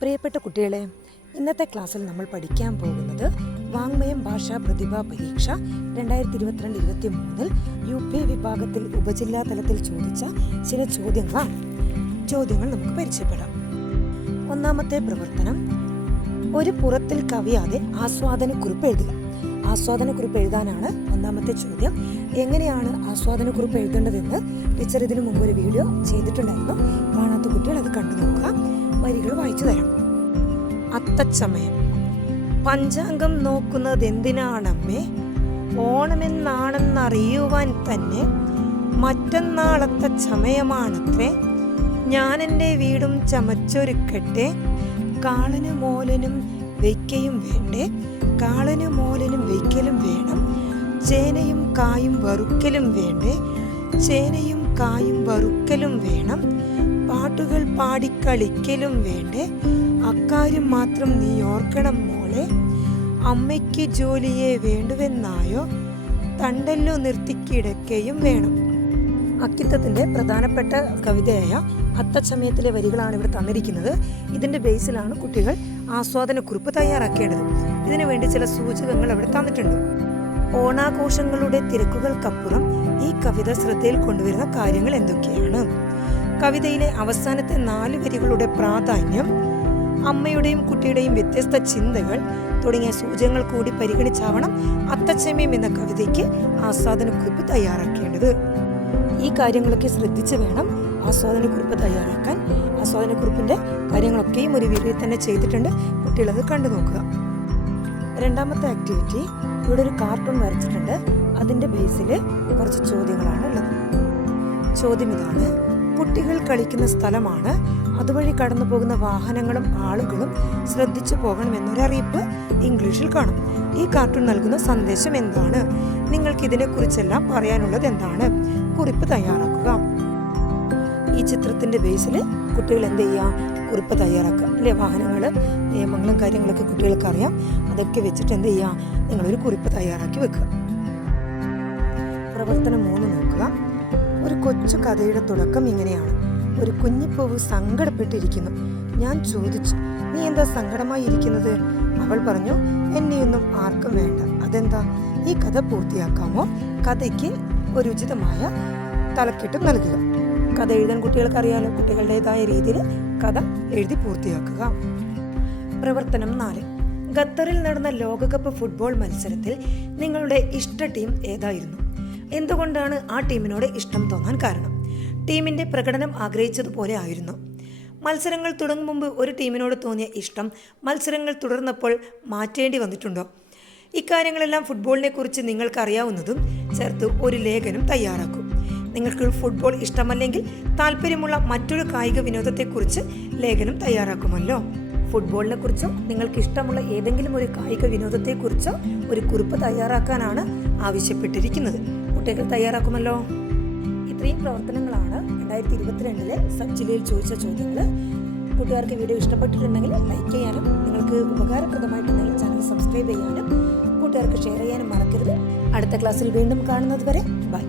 പ്രിയപ്പെട്ട കുട്ടികളെ ഇന്നത്തെ ക്ലാസ്സിൽ നമ്മൾ പഠിക്കാൻ പോകുന്നത് വാങ്മയം ഭാഷാ പ്രതിഭാ പരീക്ഷ രണ്ടായിരത്തി ഇരുപത്തിരണ്ട് ഇരുപത്തി മൂന്നിൽ യു പി വിഭാഗത്തിൽ ഉപജില്ലാ തലത്തിൽ ചോദിച്ച ചില ചോദ്യങ്ങളാണ്. ചോദ്യങ്ങൾ നമുക്ക് പരിചയപ്പെടാം. ഒന്നാമത്തെ പ്രവർത്തനം ഒരു പുറത്തിൽ കവിയാതെ ആസ്വാദനക്കുറിപ്പ് എഴുതുക. ആസ്വാദന കുറിപ്പ് എഴുതാനാണ് ഒന്നാമത്തെ ചോദ്യം. എങ്ങനെയാണ് ആസ്വാദന കുറിപ്പ് എഴുതേണ്ടതെന്ന് ടീച്ചർ ഇതിനു മുമ്പ് ഒരു വീഡിയോ ചെയ്തിട്ടുണ്ടായിരുന്നു. അത്തച്ചമയം പഞ്ചാംഗം നോക്കുന്നത് എന്തിനാണമ്മേ ഓണമെന്നാണെന്നറിയുവാൻ തന്നെ മറ്റന്നാളത്തെ ചമയമാണത്രേ ഞാനെന്റെ വീടും ചമച്ചൊരുക്കട്ടെ. കാളന് മോലനും വയ്ക്കയും വേണ്ടേ. കാളന് മോലനും വയ്ക്കലും വേണം. ചേനയും കായും വറുക്കലും വേണ്ടേ. ചേനയും കായും വറുക്കലും വേണം. പാട്ടുകൾ പാടിക്കളിക്കലും വേണ്ടേ. അക്കാര്യം മാത്രം നീ ഓർക്കണം മോളെ. അമ്മയ്ക്ക് ജോലിയെ വേണ്ടുവെന്നായോ? തണ്ടല്ലോ നിർത്തിക്കിടക്കുകയും വേണം. അക്കിത്തത്തിന്റെ പ്രധാനപ്പെട്ട കവിതയായ അത്തച്ചമയത്തിലെ വരികളാണ് ഇവിടെ തന്നിരിക്കുന്നത്. ഇതിന്റെ ബേസിലാണ് കുട്ടികൾ ആസ്വാദനക്കുറിപ്പ് തയ്യാറാക്കേണ്ടത്. ഇതിനു വേണ്ടി ചില സൂചകങ്ങൾ അവിടെ തന്നിട്ടുണ്ട്. ഓണാഘോഷങ്ങളുടെ തിരക്കുകൾക്കപ്പുറം ഈ കവിത ശ്രദ്ധയിൽ കൊണ്ടുവരുന്ന കാര്യങ്ങൾ എന്തൊക്കെയാണ്? കവിതയിലെ അവസാനത്തെ നാല് വരികളുടെ പ്രാധാന്യം അമ്മയുടെയും കുട്ടിയുടെയും വ്യത്യസ്ത ചിന്തകൾ തുടങ്ങിയ സൂചനകൾ കൂടി പരിഗണിച്ചാവണം അത്തച്ചമയം എന്ന കവിതയ്ക്ക് ആസ്വാദന കുറിപ്പ് തയ്യാറാക്കേണ്ടത്. ഈ കാര്യങ്ങളൊക്കെ ശ്രദ്ധിച്ച് വേണം ആസ്വാദന കുറിപ്പ് തയ്യാറാക്കാൻ. ആസ്വാദന കുറിപ്പിന്റെ കാര്യങ്ങളൊക്കെയും ഒരു വീഡിയോ തന്നെ ചെയ്തിട്ടുണ്ട്. കുട്ടികളത് കണ്ടു നോക്കുക. രണ്ടാമത്തെ ആക്ടിവിറ്റി ഇവിടെ ഒരു കാർട്ടൂൺ വരച്ചിട്ടുണ്ട്. അതിന്റെ ബേസിൽ കുറച്ച് ചോദ്യങ്ങളാണ് ഉള്ളത്. ചോദ്യം ഇതാണ്. കുട്ടികൾ കളിക്കുന്ന സ്ഥലമാണ്. അതുവഴി കടന്നു പോകുന്ന വാഹനങ്ങളും ആളുകളും ശ്രദ്ധിച്ചു പോകണമെന്നൊരറിയിപ്പ് ഇംഗ്ലീഷിൽ കാണും. ഈ കാർട്ടൂൺ നൽകുന്ന സന്ദേശം എന്താണ്? നിങ്ങൾക്ക് ഇതിനെക്കുറിച്ചെല്ലാം പറയാനുള്ളത് എന്താണ്? കുറിപ്പ് തയ്യാറാക്കുക. ഈ ചിത്രത്തിന്റെ ബേസിൽ കുട്ടികൾ എന്ത് ചെയ്യുക? കുറിപ്പ് തയ്യാറാക്കുക. അല്ലെ വാഹനങ്ങൾ? നിയമങ്ങളും കാര്യങ്ങളൊക്കെ കുട്ടികൾക്ക് അറിയാം. അതൊക്കെ വെച്ചിട്ട് എന്ത് ചെയ്യുക? നിങ്ങളൊരു കുറിപ്പ് തയ്യാറാക്കി വെക്കുക. പ്രവർത്തനം മൂന്ന് നോക്കുക. ഒരു കൊച്ചു കഥയുടെ തുടക്കം ഇങ്ങനെയാണ്. ഒരു കുഞ്ഞിപ്പൂവ് സങ്കടപ്പെട്ടിരിക്കുന്നു. ഞാൻ ചോദിച്ചു നീ എന്താ സങ്കടമായി ഇരിക്കുന്നത്? അവൾ പറഞ്ഞു എന്നെയൊന്നും ആർക്കും വേണ്ട. അതെന്താ? ഈ കഥ പൂർത്തിയാക്കാമോ? കഥയ്ക്ക് ഒരു ഉചിതമായ തലക്കെട്ട് നൽകുക. കഥ എഴുതാൻ കുട്ടികൾക്ക് അറിയാലോ കുട്ടികളുടേതായ രീതിയിൽ കഥ എഴുതി പൂർത്തിയാക്കുക. പ്രവർത്തനം നാല്. ഖത്തറിൽ നടന്ന ലോകകപ്പ് ഫുട്ബോൾ മത്സരത്തിൽ നിങ്ങളുടെ ഇഷ്ട ടീം ഏതായിരുന്നു? എന്തുകൊണ്ടാണ് ആ ടീമിനോട് ഇഷ്ടം തോന്നാൻ കാരണം? ടീമിന്റെ പ്രകടനം ആഗ്രഹിച്ചതുപോലെ ആയിരുന്നു. മത്സരങ്ങൾ തുടങ്ങും മുമ്പ് ഒരു ടീമിനോട് തോന്നിയ ഇഷ്ടം മത്സരങ്ങൾ തുടർന്നപ്പോൾ മാറ്റേണ്ടി വന്നിട്ടുണ്ടോ? ഇക്കാര്യങ്ങളെല്ലാം ഫുട്ബോളിനെ കുറിച്ച് നിങ്ങൾക്ക് അറിയാവുന്നതും ചേർത്ത് ഒരു ലേഖനം തയ്യാറാക്കും. നിങ്ങൾക്ക് ഫുട്ബോൾ ഇഷ്ടമല്ലെങ്കിൽ താല്പര്യമുള്ള മറ്റൊരു കായിക വിനോദത്തെക്കുറിച്ച് ലേഖനം തയ്യാറാക്കുമല്ലോ. ഫുട്ബോളിനെ കുറിച്ചോ നിങ്ങൾക്ക് ഇഷ്ടമുള്ള ഏതെങ്കിലും ഒരു കായിക വിനോദത്തെക്കുറിച്ചോ ഒരു കുറിപ്പ് തയ്യാറാക്കാനാണ് ആവശ്യപ്പെട്ടിരിക്കുന്നത്. കുട്ടികൾ തയ്യാറാക്കുമല്ലോ? ഇത്രയും പ്രവർത്തനങ്ങളാണ് രണ്ടായിരത്തി ഇരുപത്തിരണ്ടിലെ സബ് ജില്ലയിൽ ചോദിച്ച ചോദ്യങ്ങൾ കൂട്ടുകാർക്ക് വീഡിയോ ഇഷ്ടപ്പെട്ടിട്ടുണ്ടെങ്കിൽ ലൈക്ക് ചെയ്യാനും നിങ്ങൾക്ക് ഉപകാരപ്രദമായിട്ടുണ്ടെങ്കിൽ ചാനൽ സബ്സ്ക്രൈബ് ചെയ്യാനും കൂട്ടുകാർക്ക് ഷെയർ ചെയ്യാനും മറക്കരുത്. അടുത്ത ക്ലാസ്സിൽ വീണ്ടും കാണുന്നത് വരെ ബൈ